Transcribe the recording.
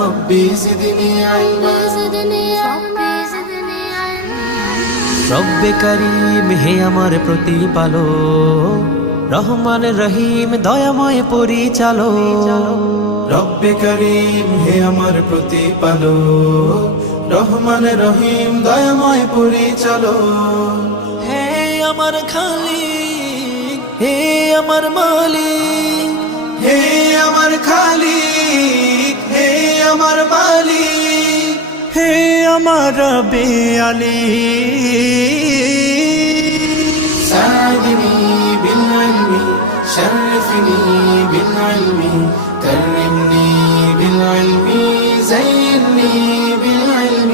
ربي زدني علما রব্বে করিম হে আমার প্রতিপালক, রহমান রহিম দয়াময় পরিচালক। রব্বে করিম হে আমার প্রতিপালক, রহমান রহিম দয়াময় পরিচালক। হে আমার খালিক, হে আমার মালিক, হে আমার খালিক, হে আমার মালিক, হে আমার রব্বে আলী। ساعدني بالعلم شرفني بالعلم كرمني بالعلم زينني بالعلم